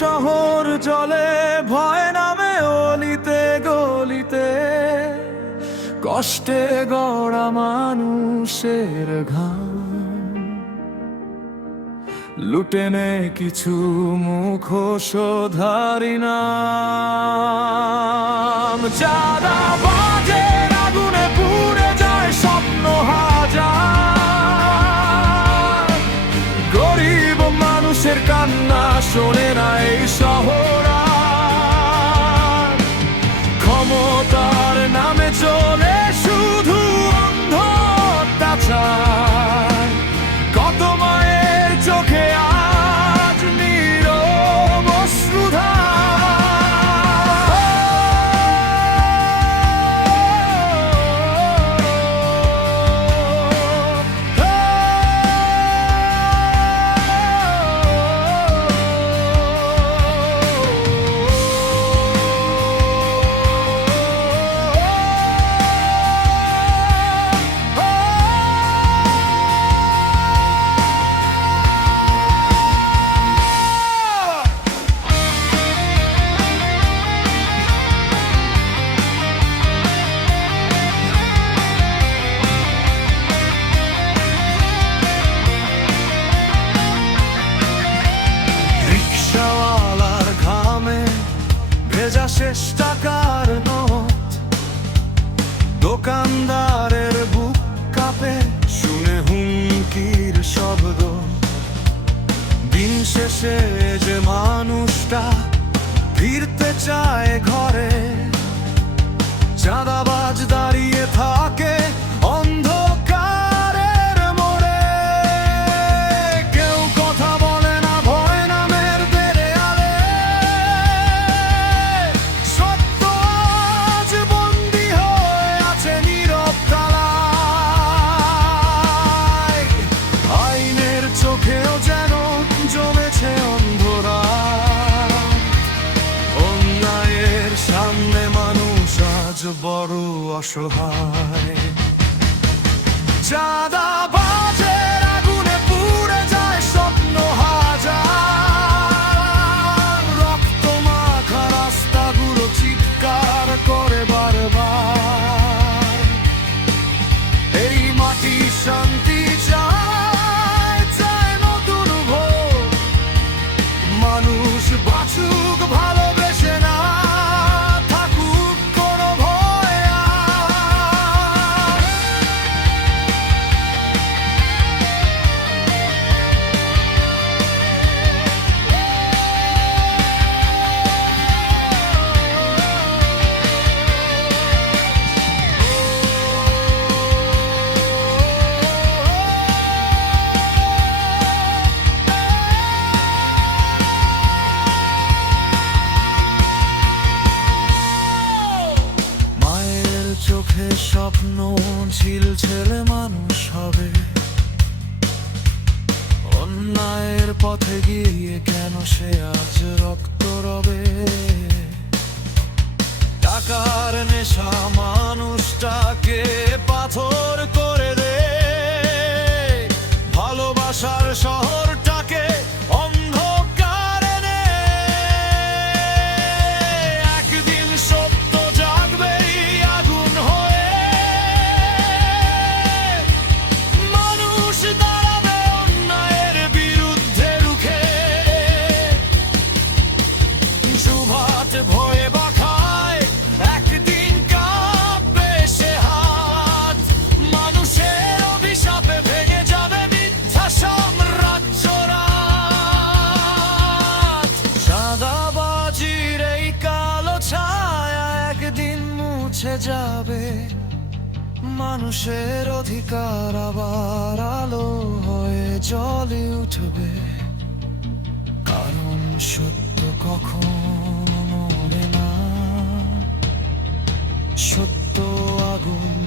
শহর জলে, ভয় নামে অলিতে গলিতে, কষ্টে গড়া মানুষের ঘাম লুটে নে কিছু মুখোশধারী নাম। চাঁদাবাজের আগুনে পুড়ে যায় স্বপ্ন হাজার, গরিব মানুষের কান্না শোনে না এই শহর আর। ক্ষমতার নামে চলে শুধু অন্ধ অত্যাচার, কত মায়ের চোখে আজ নীরব ভেজা শেষ টাকার নোট, দোকানদারের বুক কাঁপে শুনে হুমকির শব্দ। দিন শেষে যে মানুষটা ফিরতে চায় ঘরে, চাঁদাবাজ দাঁড়িয়ে থাকে অন্ধকারের মোড়ে। কেউ কথা বলে না ভয় নামের দেয়ালে, সত্য আজ বন্দী হয়ে আছে নীরব তালায়। আইনের চোখেও যেন জমেছে অন্ধকার, অন্যায়ের সামনে মানুষ আজ বড় অসহায়। চাঁদাবাজের আগুনে পুড়ে যায় স্বপ্ন হাজার, রক্ত মাখা রাস্তাগুলো চিৎকার করে বারবার। এই মাটি শান্তি চায়, চায় নতুন ভোর, মানুষ বাঁচুক ভালোবেসে না থাকুক কোনো ভয় আর। মায়ের চোখে স্বপ্ন ঝিল ছেলে মানুষ হবে, অন্যায়ের পথে গিয়ে কেন সে আজ রক্ত রবে। টাকার নেশা মানুষটাকে পাথর করে দে, ভালোবাসার শহরটাকে অন্ধকারে নে। একদিন সত্য জাগবে আগুন হয়ে, মানুষ দাঁড়াবে অন্যায়ের বিরুদ্ধে রুখে। সুভাত ভয়ে বা খায়, একদিন কাঁপবে সে হাত। মানুষের অভিশাপে ভেঙে যাবে মিথ্যা সাম্রাজ্য রাত। চাঁদাবাজির এই কালো ছায়া একদিন মুছে যাবে, মানুষের অধিকার আবার আলো হয়ে জ্বলে উঠবে। কারণ সত্য কখনো মরে না, সত্য আগুন